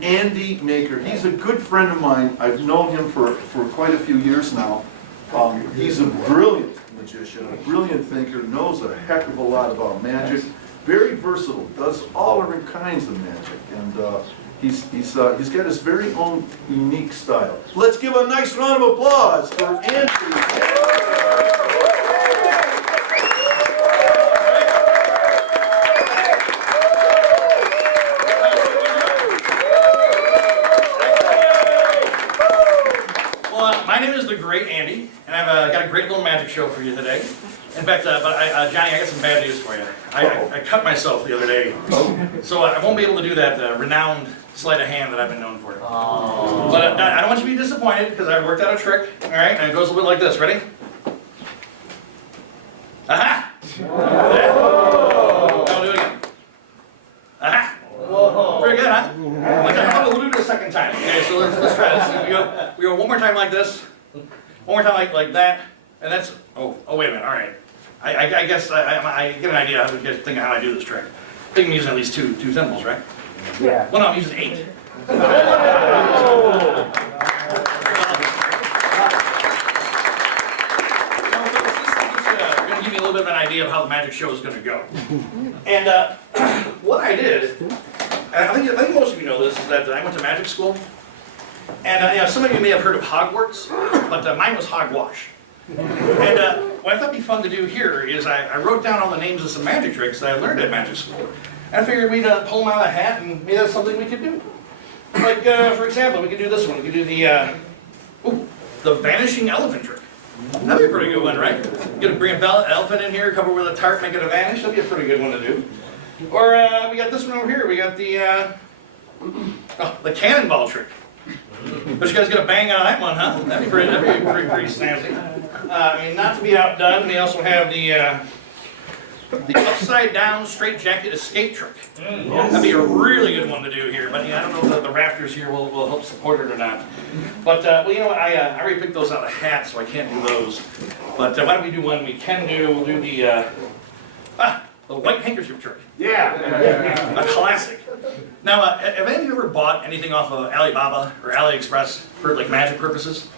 Andy Makar. He's a good friend of mine. I've known him for quite a few years now. He's a brilliant magician, a brilliant thinker, knows a heck of a lot about magic. Very versatile, does all different kinds of magic, and he's got his very own unique style. Let's give a nice round of applause for Andy. My name is the Great Andy, and I've got a great little magic show for you today. In fact, Johnny, I got some bad news for you. I cut myself the other day, so I won't be able to do that renowned sleight of hand that I've been known for. But I don't want you to be disappointed, because I worked out a trick, all right? And it goes a little bit like this. Ready? Aha! I'll do it again. Aha! Pretty good, huh? We'll do it a second time. Okay, so let's try this. We go one more time like this, one more time like that, and that's. Oh, wait a minute. All right. I guess I get an idea. I get think of how I do this trick. I think I'm using at least two symbols, right? Yeah. Well, no, I'm using 8. Going to give you a little bit of an idea of how the magic show is going to go. And what I did. I think most of you know this, is that I went to magic school. And some of you may have heard of Hogwarts, but mine was hogwash. And what I thought would be fun to do here is I wrote down all the names of some magic tricks that I learned at magic school. And I figured we'd pull them out of the hat and maybe that's something we could do. Like, for example, we could do this one. We could do the vanishing elephant trick. That'd be a pretty good one, right? Bring an elephant in here, cover it with a tarp, make it vanish. That'd be a pretty good one to do. Or we got this one over here. We got the cannonball trick. But you guys get a bang on that one, huh? That'd be pretty snazzy. I mean, not to be outdone, we also have the upside down straight jacket escape trick. That'd be a really good one to do here. But I don't know if the rafters here will help support it or not. But well, you know what? I already picked those out of hats, so I can't do those. But why don't we do one we can do? We'll do the white handkerchief trick. Yeah. A classic. Now, have any of you ever bought anything off of Alibaba or AliExpress for like magic purposes?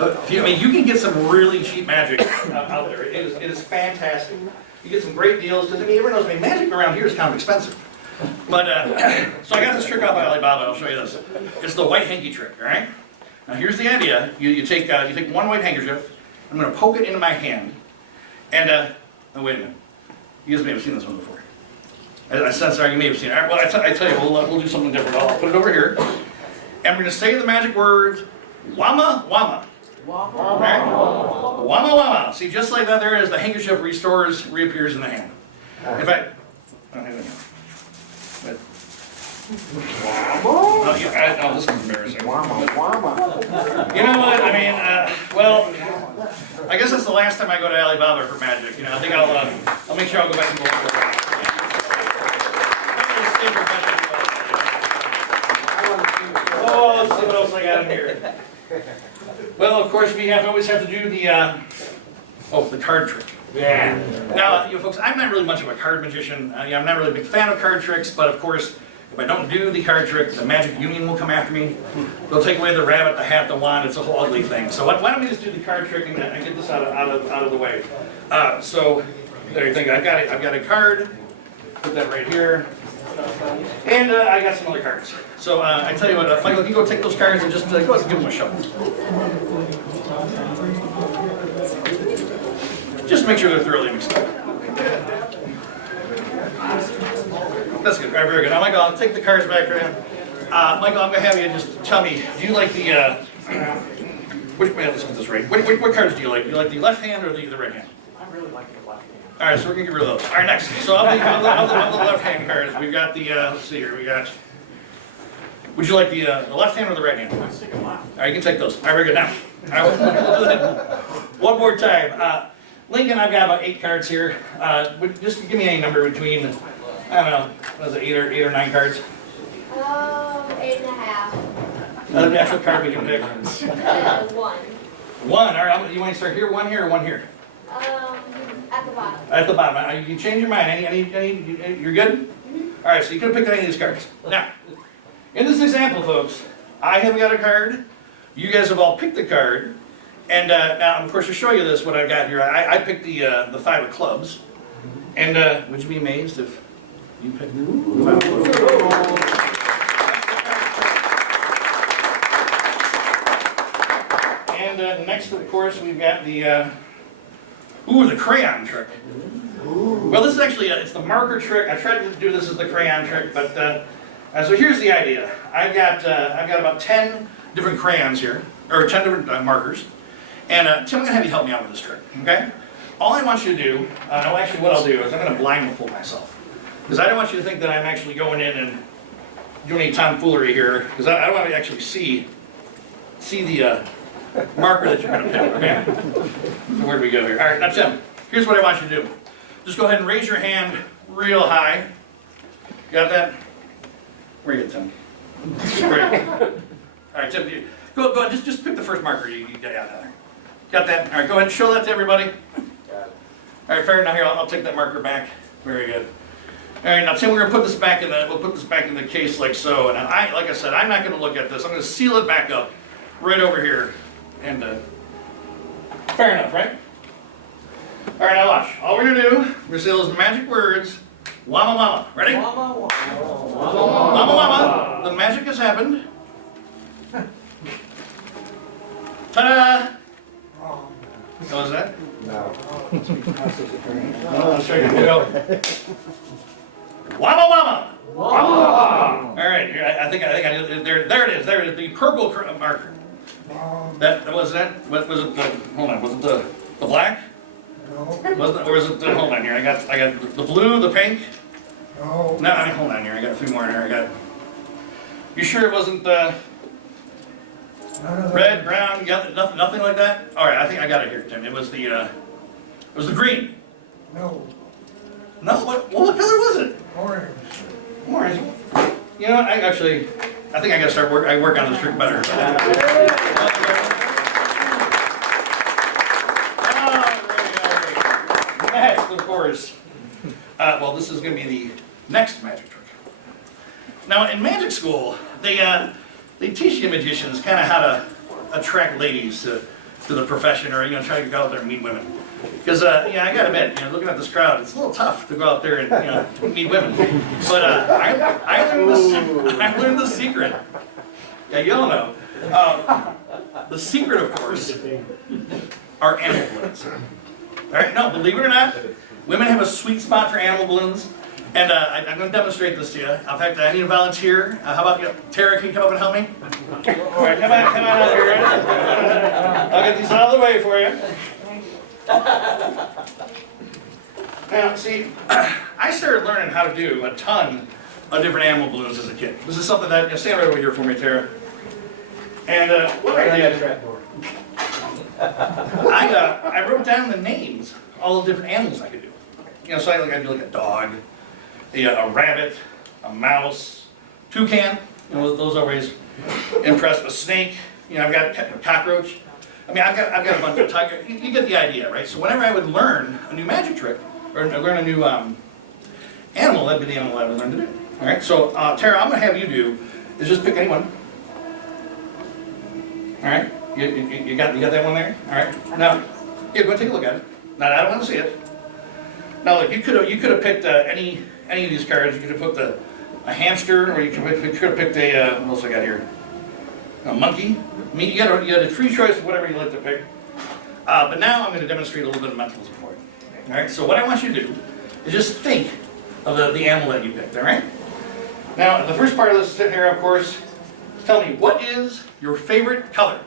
I mean, you can get some really cheap magic out there. It is fantastic. You get some great deals because everyone knows magic around here is kind of expensive. But so I got this trick off of Alibaba. I'll show you this. It's the white hanky trick. All right. Now here's the idea. You take one white handkerchief. I'm going to poke it into my hand, and oh wait a minute. You guys may have seen this one before. I sense you may have seen it. All right, well, I tell you, we'll do something different. I'll put it over here, and we're going to say the magic words, wama wama. Wama. Right? Wama wama. See, just like that, there is the handkerchief reappears in the hand. In fact, oh, this is embarrassing. You know what? I mean, well, I guess that's the last time I go to Alibaba for magic. I think I'll make sure I'll go back and look for it. Oh, let's see what else I got in here. Well, of course, we always have to do the card trick. Yeah. Now, you folks, I'm not really much of a card magician. I'm not really a big fan of card tricks, but of course, if I don't do the card trick, the magic union will come after me. They'll take away the rabbit, the hat, the wand. It's a whole ugly thing. So why don't we just do the card trick and get this out of the way? So there you think I've got a card. Put that right here. And I got some other cards. So I tell you what, Michael, you go take those cards and just go ahead and give them a shuffle. Just make sure they're thoroughly mixed up. That's good. All right, very good. Now, Michael, I'll take the cards back for you. Michael, I'm going to have you just tell me, do you like the, let's get this right. What cards do you like? Do you like the left hand or the right hand? I really like the left hand. All right, so we're going to get rid of those. All right, next. So I'll the left hand cards. We've got the, let's see here, we got, would you like the left hand or the right hand? Let's take a left. All right, you can take those. All right, very good. Now, all right, one more time. Lincoln, I've got about 8 cards here. Just give me any number between, I don't know, what is it, 8 or 9 cards? 8.5. The actual card we can pick. 1. 1. All right, you want to start here, 1 here, or 1 here? At the bottom. At the bottom. You change your mind. You're good? Mm-hmm. All right, so you could have picked any of these cards. Now, In this example, folks, I have got a card. You guys have all picked the card. And now, of course, to show you this, what I've got here, I picked the 5 of clubs. And would you be amazed if you picked the 5 of clubs? And next, of course, we've got the crayon trick. Well, this is actually, it's the marker trick. I tried to do this as the crayon trick, but so here's the idea. I've got about 10 different crayons here, or 10 different markers. And Tim, I'm gonna have you help me out with this trick, okay? All I want you to do, no, actually what I'll do is I'm gonna blindfold myself. Because I don't want you to think that I'm actually going in and doing any tomfoolery here, because I don't want to actually see the marker that you're gonna pick, okay? So where do we go here? All right, now Tim, here's what I want you to do. Just go ahead and raise your hand real high. Got that? Where are you, Tim? Great. All right, Tim, go ahead, just pick the first marker you get out of there. Got that? All right, go ahead and show that to everybody. All right, fair enough. Here, I'll take that marker back. Very good. All right, now Tim, we're gonna put this back in the case like so. And like I said, I'm not gonna look at this. I'm gonna seal it back up, right over here. And fair enough, right? All right, now watch. All we're gonna do, we're gonna say those magic words. Wama mama. Ready? Wama mama. The magic has happened. Ta-da! What was that? No. No, let's try to go. Wama wama. All right, here, I think I did. There it is. The purple marker. That was that. What was it? Hold on. Was it the black? No. Wasn't it, or is it? Hold on here. I got the blue, the pink. No. No, hold on here. I got a few more in here. You sure it wasn't the red, brown, yellow, nothing like that? All right, I think I got it here, Tim. It was the green. No. No, what color was it? Orange. Orange. You know what? I think I gotta start work on this trick better. Next, of course. Well, this is gonna be the next magic trick. Now, in magic school, they teach you magicians kind of how to attract ladies to the profession, or try to go out there and meet women. Because I gotta admit, looking at this crowd, it's a little tough to go out there and meet women. But I learned the secret. Yeah, you all know. The secret, of course, are animal balloons. All right, no, believe it or not, women have a sweet spot for animal balloons. And I'm going to demonstrate this to you. In fact, I need a volunteer. How about you? Tara, can you come up and help me? All right, come on out here. I'll get these out of the way for you. Now, see, I started learning how to do a ton of different animal balloons as a kid. This is something that, stand right over here for me, Tara. And what I did, I wrote down the names, all the different animals I could do. So I do like a dog, a rabbit, a mouse, toucan. Those always impress. A snake. I've got a cockroach. I've got a bunch of tiger. You get the idea, right? So whenever I would learn a new magic trick or learn a new animal, that'd be the animal I would learn to do. All right. So Tara, I'm gonna have you do is just pick anyone. All right. You got that one there. All right. Now, go take a look at it. Now I don't want to see it. Now look, you could have picked any of these cards. You could have picked a hamster, or you could have picked a what else I got here? A monkey. I mean, you got a free choice of whatever you like to pick. But now I'm going to demonstrate a little bit of mentalism for you. All right. So what I want you to do is just think of the animal that you picked. All right. Now the first part of this here, of course, tell me what is your favorite color?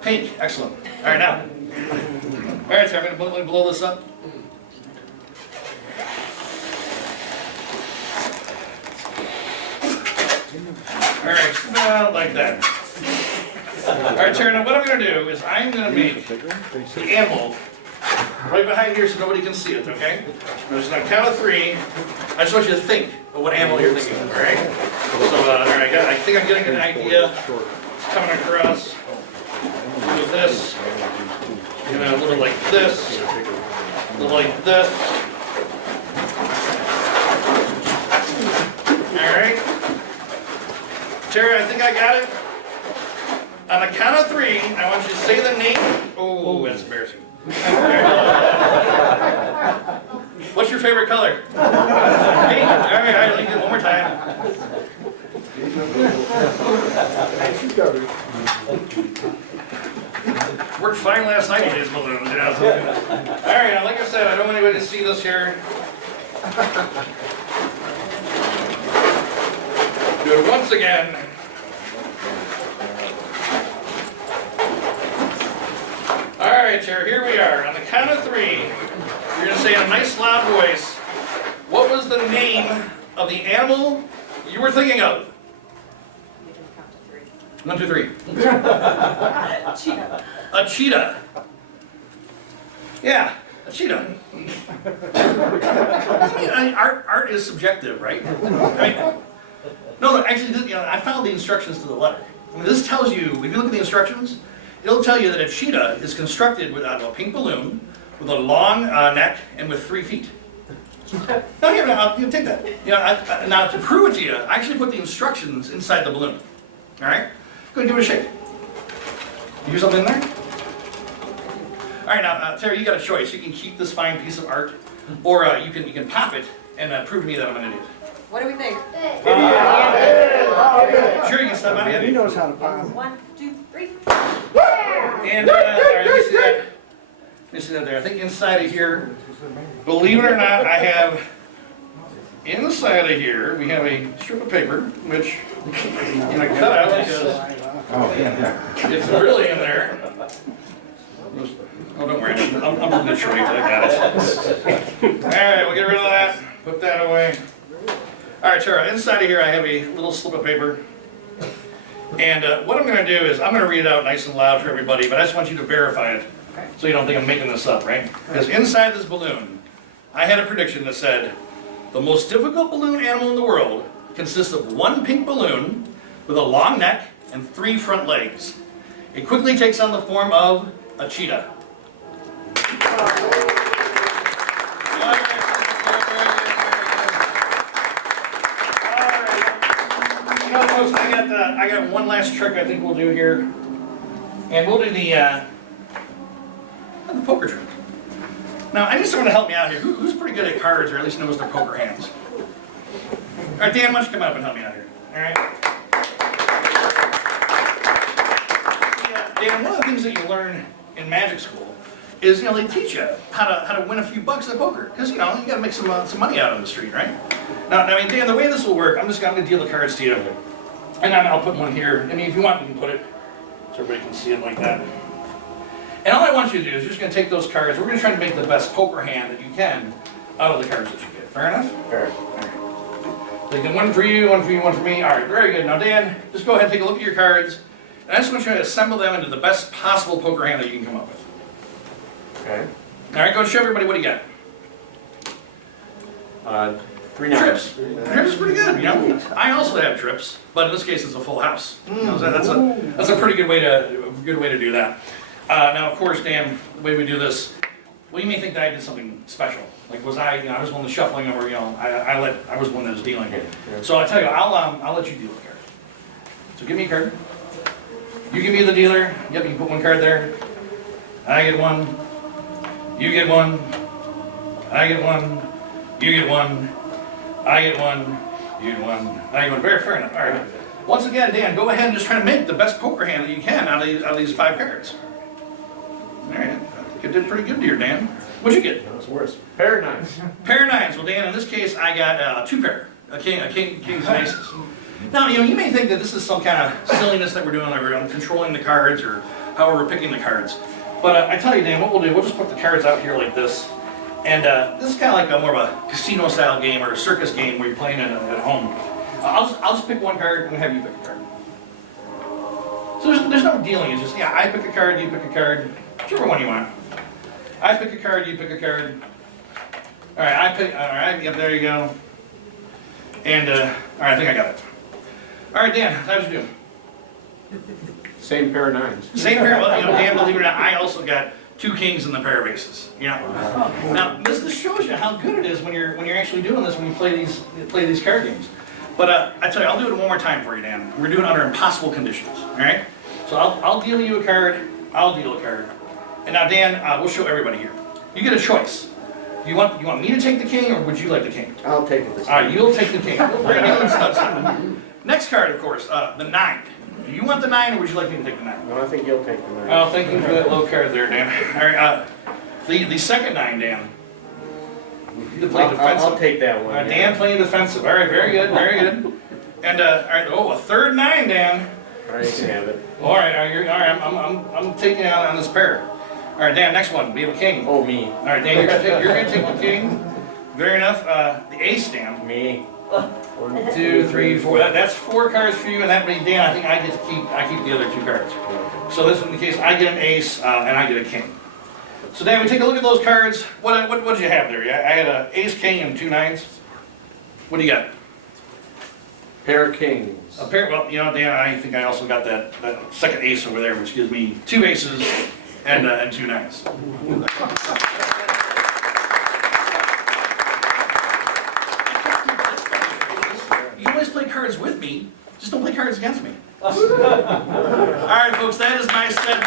Pink. Excellent. All right. Now. All right. So I'm going to blow this up. All right, like that. All right, Tara, now what I'm going to do is I'm going to make the animal right behind here so nobody can see it, okay? Just on count of 3, I just want you to think of what animal you're thinking of, all right? So, all right, I think I'm getting an idea. It's coming across. A little this. A little like this. A little like this. All right. Terry, I think I got it. On the count of 3, I want you to say the name. Oh, that's embarrassing. What's your favorite color? Pink. All right, let me do it one more time. Worked fine last night with these balloons. You know, so. All right, now, like I said, I don't want anybody to see this here. Do it once again. All right, Chair, here we are. On the count of 3, you're going to say in a nice loud voice, what was the name of the animal you were thinking of? 1, 2, 3. Cheetah. A cheetah. Yeah, a cheetah. I mean, art is subjective, right? I mean, no, actually, you know, I followed the instructions to the letter. I mean, this tells you, if you look at the instructions, it'll tell you that a cheetah is constructed with out of a pink balloon, with a long neck, and with 3 feet. Now, here, now, you take that. You know, now, to prove it to you, I actually put the instructions inside the balloon. All right? Go ahead and give it a shake. You hear something in there? All right, now, Terry, you got a choice. You can keep this fine piece of art, or you can pop it and prove to me that I'm an idiot. What do we think? Sure, you can step on it. He knows how to pop. 1, 2, 3. And, all right, let me see that. Let me see that there. I think inside of here, believe it or not, I have, inside of here, we have a strip of paper, which I'm going to cut out because it's really in there. Oh, don't worry, I'm from Detroit, I got it. All right, we'll get rid of that, put that away. All right, Tara, inside of here I have a little slip of paper. And what I'm going to do is I'm going to read it out nice and loud for everybody, but I just want you to verify it so you don't think I'm making this up, right? Because inside this balloon, I had a prediction that said, the most difficult balloon animal in the world consists of 1 pink balloon with a long neck and 3 front legs. It quickly takes on the form of a cheetah. Now, folks, I got one last trick I think we'll do here. And we'll do the poker trick. Now, I need someone to help me out here. Who's pretty good at cards, or at least knows their poker hands? All right, Dan, why don't you come up and help me out here? All right. Dan, one of the things that you learn in magic school is, you know, they teach you how to win a few bucks at poker, because you know you got to make some money out on the street, right? Now, I mean, Dan, the way this will work, I'm going to deal the cards to you, and then I'll put one here. I mean, if you want, you can put it so everybody can see it like that. And all I want you to do is you're just going to take those cards. We're going to try to make the best poker hand that you can out of the cards that you get. Fair enough? Fair. All right. Taking one for you, one for you, one for me. All right, very good. Now, Dan, just go ahead and take a look at your cards. And I just want you to assemble them into the best possible poker hand that you can come up with. Okay. All right, go show everybody what do you got. 3 nines. Trips. Trips is pretty good, you know. I also have trips, but in this case, it's a full house. You know, so that's a pretty good way to do that. Now, of course, Dan, the way we do this, well, you may think that I did something special. Like, was I? You know, I was one of the shuffling, or you know, I was one that was dealing. So I'll tell you, I'll let you deal the card. So give me a card. You give me the dealer. Yep, you can put one card there. I get one. You get one. I get one. You get one. I get one. You get one. I get one. Very fair enough. All right. Once again, Dan, go ahead and just try to make the best poker hand that you can out of these 5 cards. All right. I think it did pretty good here, Dan. What'd you get? That was worse. Pair of 9s. Pair of 9s. Well, Dan, in this case, I got 2 pair. A king's and aces. Now, you know, you may think that this is some kind of silliness that we're doing, like we're controlling the cards or how we're picking the cards. But I tell you, Dan, what we'll do, we'll just put the cards out here like this. And this is kind of like more of a casino-style game or a circus game where you're playing it at home. I'll just pick one card and have you pick a card. So there's no dealing. It's just, yeah, I pick a card, you pick a card, whichever one you want. I pick a card, you pick a card. All right, all right, yep, there you go. And, all right, I think I got it. All right, Dan, how'd you do? Same pair of 9s. Same pair, well, you know, Dan, believe it or not, I also got 2 kings and the pair of aces. You know? Now, this shows you how good it is when you're actually doing this when you play these card games. But I tell you, I'll do it one more time for you, Dan. We're doing it under impossible conditions, all right? So I'll deal you a card, I'll deal a card. And now, Dan, we'll show everybody here. You get a choice. You want me to take the king, or would you like the king? I'll take it this All right, you'll take the king. We're gonna do studs now. Next card, of course, the 9. Do you want the 9, or would you like me to take the 9? No, I think you'll take the 9. Oh, thank you for that low card there, Dan. All right, the second 9, Dan. You play defensive. I'll take that one. Dan playing defensive. All right, very good, very good. And all right, a third 9, Dan. All right, you can have it. All right, I'm taking it on this pair. All right, Dan, next one. We have a king. Oh, me. All right, Dan, you're gonna take the king. Very enough. The ace, Dan. Me. 1, 2, 3, 4. That's 4 cards for you, and that means, Dan, I think I get to keep. I keep the other 2 cards. So this one, in the case, I get an ace and I get a king. So Dan, we take a look at those cards. What did you have there? I had an ace, king, and 2 9s. What do you got? Pair of kings. A pair. Well, you know, Dan, I think I also got that second ace over there, which gives me 2 aces and 2 9s. You always play cards with me, just don't play cards against me. All right, folks, that is my set.